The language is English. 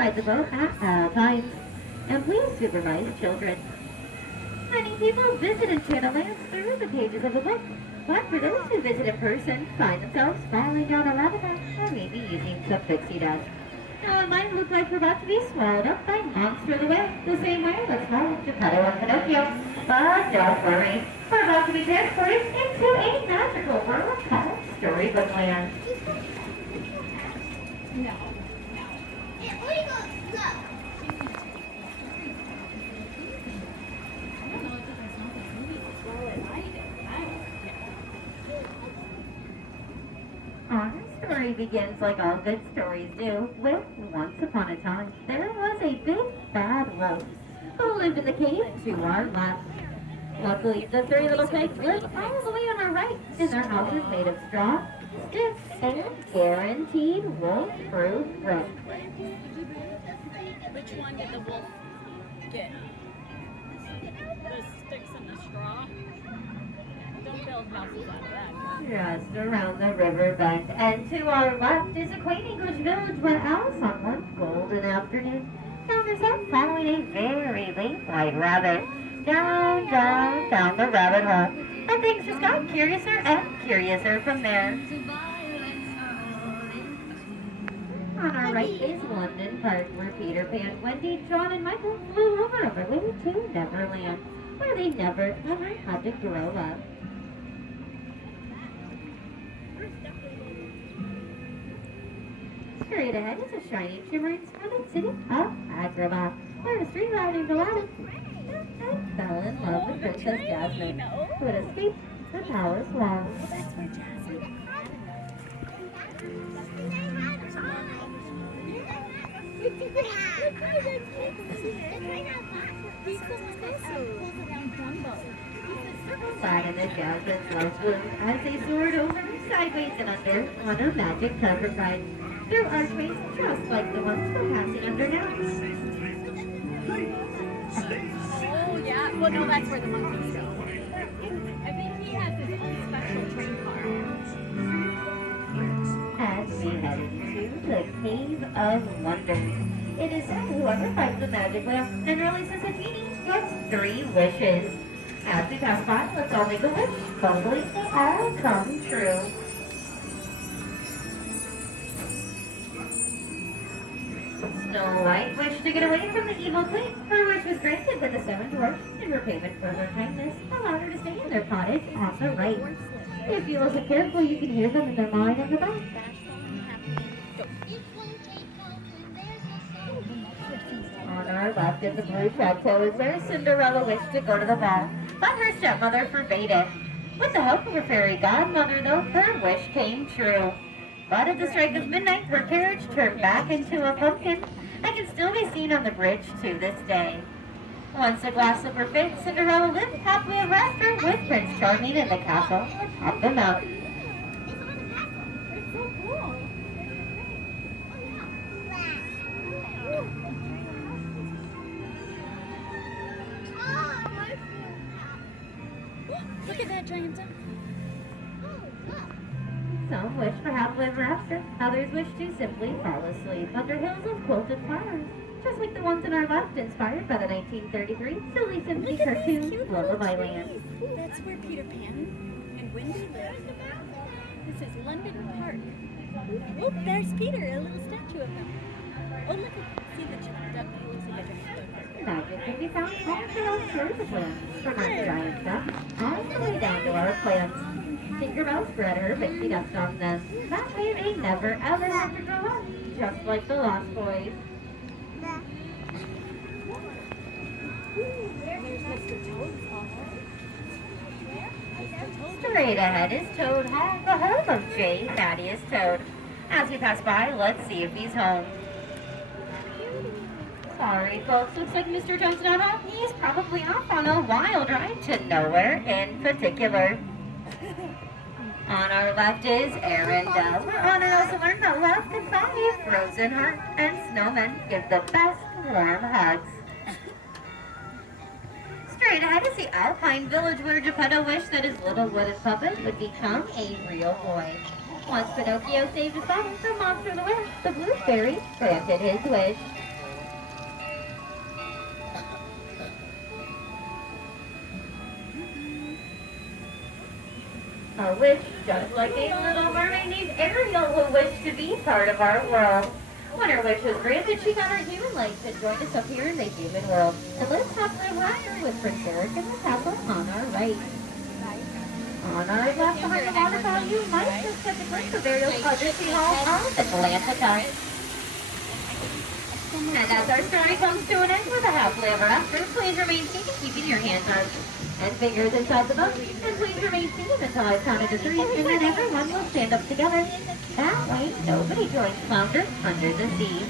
inside the boat at all times. And please supervise children. Many people visit Enchantaland through the pages of the book, but for those who visit in person, find themselves falling down a labyrinth or maybe using some pixie dust. Now it might look like we're about to be swallowed up by Monster of the Whale, the same way that swallowed Geppetto and Pinocchio. But don't worry, we're about to be transported into a magical world called Storybook Land. No. Our story begins like all good stories do, with once upon a time, there was a big bad wolf who lived in the cave to our left. Luckily, the three little pigs lived all the way on our right, in their houses made of straw, sticks, and guaranteed wolf-proof brick. Which one did the wolf get? The sticks and the straw? Don't build houses out of that. Just around the river bend, and to our left is a quaint English village where Alice on one golden afternoon found herself following a very late white rabbit down the rabbit hole. And things just got curiouser and curiouser from there. On our right is London Park, where Peter Pan, Wendy, John, and Michael flew over on their way to Neverland, where they never ever had to grow up. Straight ahead is a shiny, shimmering, splendid city of Agrabah, where a street ride named Aladdin fell in love with Princess Jasmine, who had escaped the palace walls. That's where Jasmine. Side of the Jasmine's love bloom as they soared over, sideways and under, on a magic carpet ride through archways just like the ones we're passing under now. Oh, yeah. Well, no, that's where the monkeys go. I think he has his own special train car. As we head into the Cave of Wonders, it is said whoever finds the magic lamp and releases a genie gets 3 wishes. As we pass by, let's all make a wish. Hopefully they all come true. Snow White wished to get away from the evil queen. Her wish was granted, but the 7 dwarfs, in repayment for her kindness, allowed her to stay in their cottage on the right. If you listen carefully, you can hear them in their mind on the back. On our left is the blue chateau, is where Cinderella wished to go to the ball, but her stepmother forbade it. With the help of her fairy godmother, though, her wish came true. But at the strike of midnight, her carriage turned back into a pumpkin and can still be seen on the bridge to this day. Once a glass slipper fit, Cinderella lived happily ever after with Prince Charming in the castle atop the mountain. It's so cool. Look at that giant duck. Some wish for happily ever after, others wish to simply fall asleep under hills of quilted flowers, just like the ones in our left, inspired by the 1933 Silly Symphony cartoon Lullaby Land. That's where Peter Pan and Wendy live. This is London Park. Oh, there's Peter, a little statue of him. Oh, look at, see the duck, it looks like a giant duck. Magic can be found all throughout Storybook Land, from our giant duck all the way down to our plants. Tinkerbell spread her pixie dust on them. That way they never ever have to grow up, just like the Lost Boys. There's Mr. Toad's home. Straight ahead is Toad Hall, the home of J. Thaddeus Toad. As we pass by, let's see if he's home. Sorry, folks. Looks like Mr. Toad's not home. He's probably off on a wild ride to nowhere in particular. On our left is Arendelle, where Honor also learned that love can buy a frozen heart, and snowmen give the best warm hugs. Straight ahead is the Alpine Village, where Geppetto wished that his little wooden puppet would become a real boy. Once Pinocchio saved his father from Monster of the Whale, the Blue Fairy granted his wish. A witch, just like a little mermaid named Ariel, who wished to be part of our world. When her wish was granted, she got her human legs and joined us up here in the human world. And let's talk live higher with Prince Eric in the castle on our right. On our left behind the waterfall, you might just get a glimpse of Ariel's Majesty Hall of Atlantica. And as our story comes to an end with a happily ever after, please remain seated, keeping your hands up and fingers inside the book. And please remain seated until I've counted to 3, and then everyone will stand up together. That way, nobody joins Flounder under the sea.